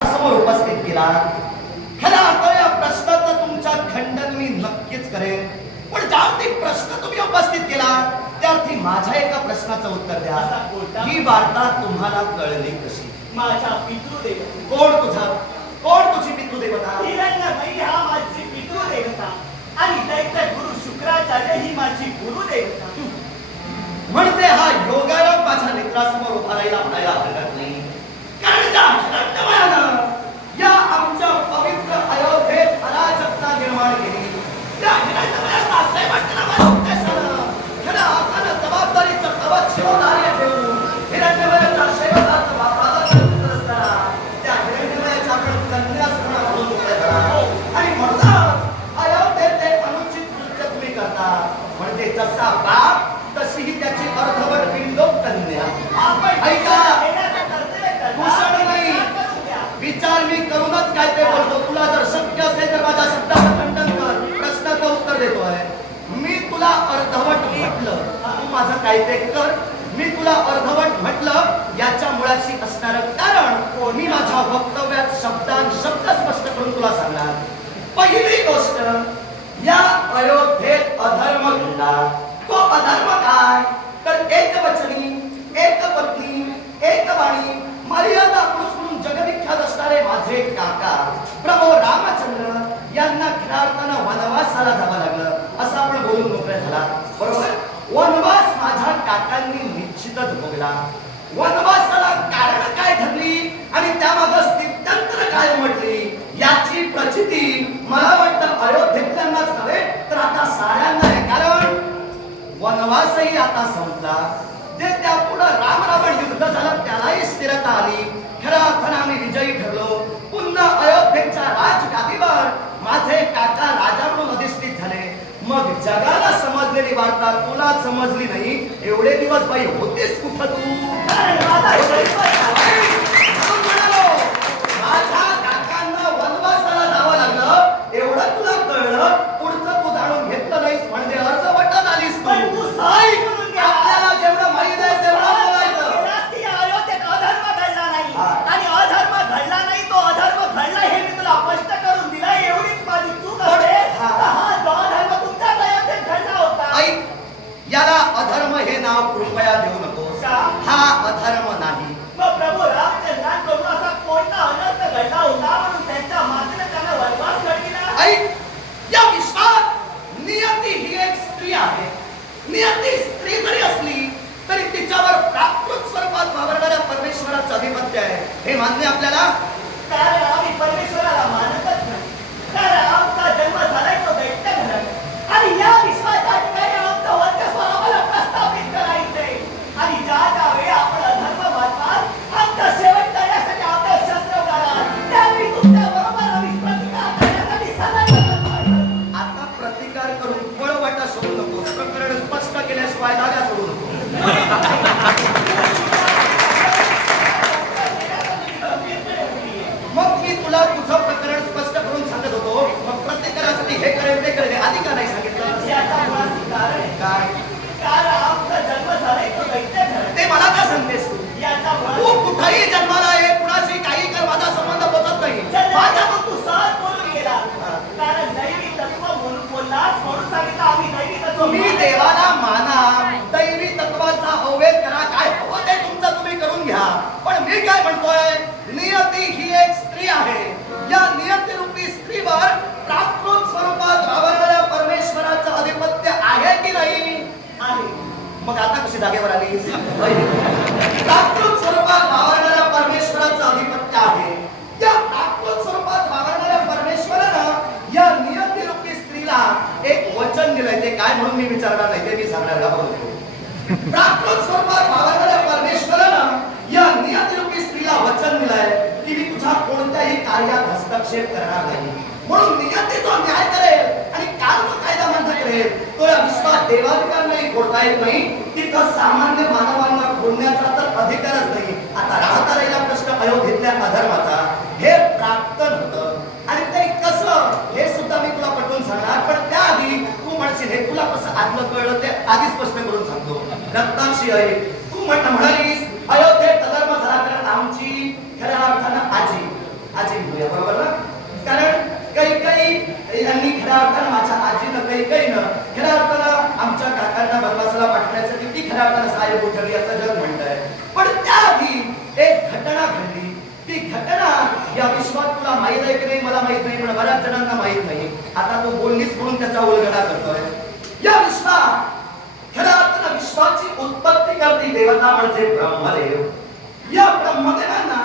समोर उपस्थित केला. खऱ्या अर्थाने या प्रश्नाचं तुमच्या खंडन मी नक्कीच करेन. पण ज्यावरती प्रश्न तुम्ही उपस्थित केला त्यावरती माझ्या एका प्रश्नाचं उत्तर द्या? ही वार्ता तुम्हाला कळली कशी? माझ्या पितृदेव कोण तुझा? कोण तुझी पितृदेवता? हा माझी पितृदेवता. आणि दैत्य गुरु शुक्राचार्य ही माझी गुरुदेवता. म्हणते हा योगायोग माझ्या नेत्रासमोर उभा राहिला म्हणायला हरकत नाही. कारण त्या तू कर. मी तुला अर्धवट म्हटलं याच्या मुळाशी असणार कारण मी माझ्या वक्तव्यात शब्दान शब्द स्पष्ट करून तुला सांगणार? पहिली गोष्ट या अयोध्येत अधर्म घडला. तो अधर्म काय? तर एक वचनी एक पत्नी एक वाणी मर्यादा पुरुष म्हणून जगविख्यात असणारे माझे काका प्रभू रामचंद्र यांना खऱ्या अर्थानं वनवासाला जावं लागलं. असं आपण बोलून मोकळे झाला बरोबर? वनवास काकांनी निश्चितच भोगला. वनवासाला कारण काय ठरली? आणि त्यामागं स्थित्यंतर काय म्हटली? याची प्रचिती मला वाटतं अयोध्येतल्यांनाच नव्हे तर आता साऱ्यांना आहे. कारण वनवासही आता संपला. जे त्या पुढं राम रावण युद्ध झालं त्यालाही स्थिरता आली. खऱ्या अर्थानं आम्ही विजयी ठरलो. पुन्हा अयोध्येच्या राजगादीवर माझे काका राजा म्हणून अधिष्ठित झाले. मग जगाला समजलेली वार्ता तुला समजली नाही? एवढे दिवस बाई होतेस कुठं तू कारण माझा जन्म झाला. म्हणून म्हणालो, माझ्या काकांना वनवासाला जावं लागलं एवढं तुला कळलं पुढचं तू जाणून घेतलं नाहीस म्हणजे अर्धवटच आलीस पण तू तू सहज करून घ्या. आपल्याला जेवढं माहीत आहे तेवढं बोलायचं राष्ट्रीय अयोध्येत अधर्म घडला नाही हा. आणि अधर्म घडला नाही तो अधर्म घडला हे मी तुला स्पष्ट करून दिला एवढीच माझी चूक पण- असते हा. तर हा जो अधर्म तुमच्याच अयोध्येत घडला होता ऐक याला अधर्म हे नाव कृपया देऊ नकोस का? हा अधर्म नाही मग प्रभू रामचंद्रांकडून असा कोणता अनर्थ घडला होता म्हणून त्यांच्या मातेने त्यांना वनवास घडविला ऐक या विश्वात नियती ही आहे. मी अगदी स्त्री जरी असली तरी तिच्यावर प्राकृत स्वरूपात वावरणाऱ्या परमेश्वराचं अधिपत्य आहे. हे मान्य आपल्याला? कारण आम्ही परमेश्वराला मग जागेवर आली. प्राकृत स्वरूपात वावरणाऱ्या परमेश्वराचं अधिपत्य आहे. या प्राकृत स्वरूपात वावरणाऱ्या परमेश्वरानं या नियती रूपी स्त्रीला एक वचन दिलंय. ते काय म्हणून मी विचारणार नाही ते मी सांगणार बरोबर प्राकृत स्वरूपात वावरणाऱ्या परमेश्वरानं या नियती रूपी स्त्रीला वचन दिलंय की मी तुझ्या कोणत्याही कार्यात हस्तक्षेप करणार नाही. म्हणून नियती जो न्याय करेल आणि काल जो कायदा येते तो विश्वास देवाधिकांनाही खोडता येत नाही. तिथं सामान्य मानवांना खोडण्याचा तर अधिकारच नाही. आता राहता राहिला प्रश्न अयोध्येतल्या अधर्माचा हे प्राप्त होतं आणि ते कसं? हे सुद्धा मी तुला पटवून सांगणार. पण त्याआधी तू म्हणशील हे तुला कसं आतलं कळलं ते आधीच प्रश्न करून सांगतो. रक्तांशी आहे. तू म्हण म्हणालीस अयोध्येत अधर्म झाला कारण आमची खऱ्या अर्थानं आजी. आजी म्हणूया बरोबर ना? कारण काही काही यांनी खऱ्या अर्थानं हे काही ना खऱ्या अर्थाला आमच्या काकांना बनवासाला पाठवण्याचं किती खऱ्या अर्थाला साहेब उठवली असं जग म्हणत आहे पण त्याआधी एक घटना घडली. ती घटना या विश्वात तुला माहीत आहे की नाही मला माहीत नाही पण बऱ्याच जणांना माहीत नाही. आता तो बोलणीच म्हणून त्याचा उलगडा करतोय. या विश्वात खऱ्या अर्थाला विश्वाची उत्पत्ती करती देवता म्हणजे ब्रह्मदेव. या ब्रह्मदेवांना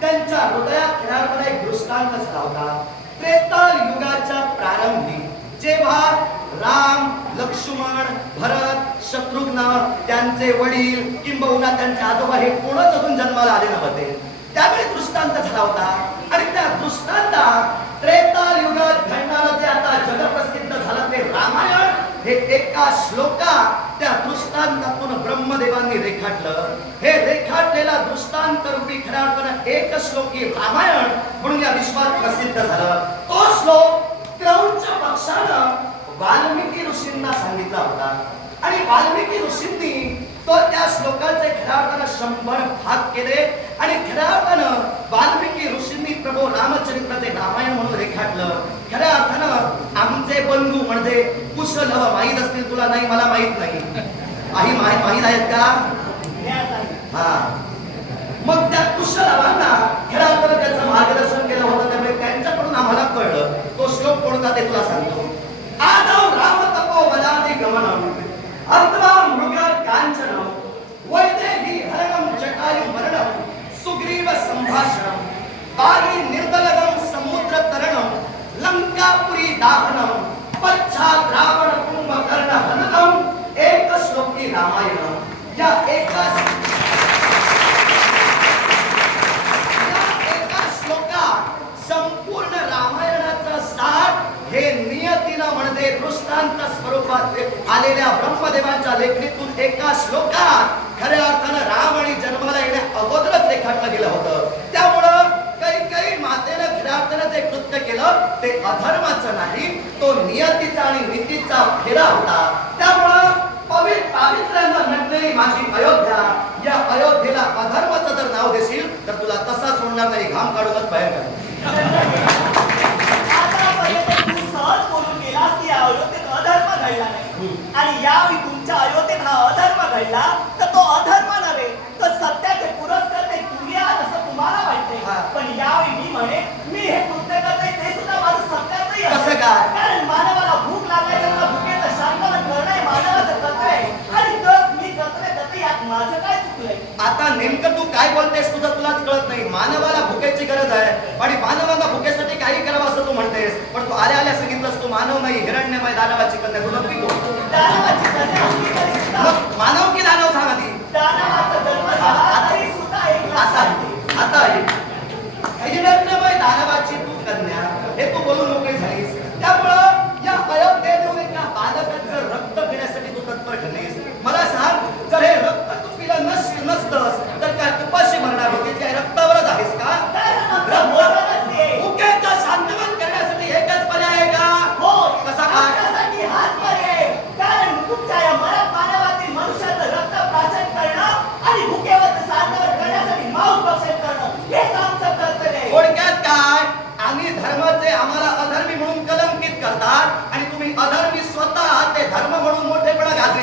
त्यांच्या हृदयात खऱ्या अर्थाला एक दृष्टांतच लावता त्रेताळ युगाच्या प्रारंभी जेव्हा राम लक्ष्मण भरत शत्रुघ्न त्यांचे वडील किंबहुना त्यांचे आजोबा हे कोणच अजून जन्माला आले नव्हते. त्यावेळी दृष्टांत झाला होता. आणि त्या दृष्टांतात त्रेताल युगात घडणारं जे आता जगप्रसिद्ध झालं ते रामायण हे एका श्लोकात त्या दृष्टांतातून ब्रह्मदेवांनी रेखाटलं. हे रेखाटलेला दृष्टांत रूपी खऱ्या अर्थानं एक श्लोकी रामायण म्हणून या विश्वात प्रसिद्ध झालं. तो श्लोक पक्षानं वाल्मिकी ऋषींना सांगितला होता. आणि वाल्मिकी ऋषींनी तो त्या श्लोकाचे खऱ्या अर्थानं शंभर भाग केले. आणि खऱ्या अर्थानं वाल्मिकी ऋषींनी प्रभू रामचरित्राचे रामायण म्हणून रेखाटलं. खऱ्या अर्थानं आमचे बंधू म्हणजे कुशल माहीत असतील तुला नाही मला माहीत नाही. काही माहीत माहीत आहेत का. हा. मग त्या कुशलवांना खऱ्या अर्थानं त्याचं मार्गदर्शन केलं होतं त्यामुळे त्यांच्याकडून आम्हाला कळलं तो श्लोक कोणता ते तुला सांगतो आदौ राम तपो वदाति गमनम अथवा मृग कांचन वैदेही हरणम जटायु मरणम सुग्रीव संभाषणम बाली निर्दलगम समुद्र तरणम लंकापुरी दाहनम पश्चात रावण कुंभकर्ण हननम एक श्लोकी रामायण या एका या एका श्लोकात संपूर्ण रामायणाचं सार हे नियतीनं म्हणजे दृष्टांत स्वरूपात आलेल्या ब्रह्मदेवांच्या लेखणीतून एका श्लोकात खऱ्या अर्थानं राम आणि जन्माला येण्या अगोदरच रेखाटलं गेलं होतं त्यामुळं काही काही मातेनं खऱ्या अर्थानं जे कृत्य केलं ते अधर्माचं नाही तो नियतीचा नीतीचा फेरा होता. त्यामुळं पवित्र पावित्र्यानं नटलेली माझी अयोध्या. या अयोध्येला अधर्माचं जर नाव देशील तर तुला तसा सोडणार नाही. घाम काढूनच बाहेर काढ आतापर्यंत तू सहज बोलून गेलास की या अयोध्येत अधर्म घडला नाही. आणि यावेळी तुमच्या अयोध्येत हा अधर्म घडला तर तो अधर्म नव्हे तर सत्याचे पुरस्कार ते तुम्ही आहात असं तुम्हाला. वाटते पण यावेळी मी म्हणे मी हे कृत्य करते ते सुद्धा माझं सत्याचंही आहे. कसं काय? कारण मानवाला भूक लागल्याच्या भुकेचं शांतवन करणं हे मानवाचं तत्व आहे आणि तर मी करतोय तर यात माझं काय चुकलंय आता नेमकं तू काय बोलतेस तुझं तुलाच कळत नाही. मानवाला भुकेची गरज आहे. आणि मानवाला भुकेसाठी काही करावं असं तू म्हणतेस. पण तू आल्या आल्या सांगितलंस तू मानव नाही हिरण्यमय दानवाची कन्या. तुला नक्की मानव की दानव सांग.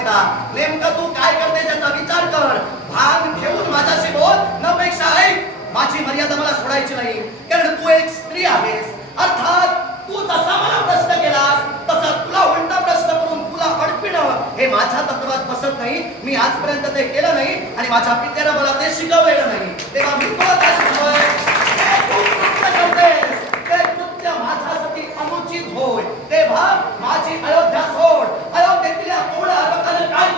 का नेमका तू काय करते त्याचा विचार कर. भान घेऊन माझ्याशी बोल. न पेक्षा ऐक माझी मर्यादा मला सोडायची नाही. कारण तू एक स्त्री आहेस. अर्थात तू जसा मला प्रश्न केलास तसा तुला उलटा प्रश्न करून तुला अडपिणं. हे माझ्या तत्वात बसत नाही. मी आजपर्यंत ते केलं नाही आणि माझ्या पित्याने मला ते शिकवलेलं नाही. तेव्हा मी तुला काय शिकवय ते माझ्यासाठी अनुचित होय. तेव्हा माझी अयोध्या তাহলে কাজ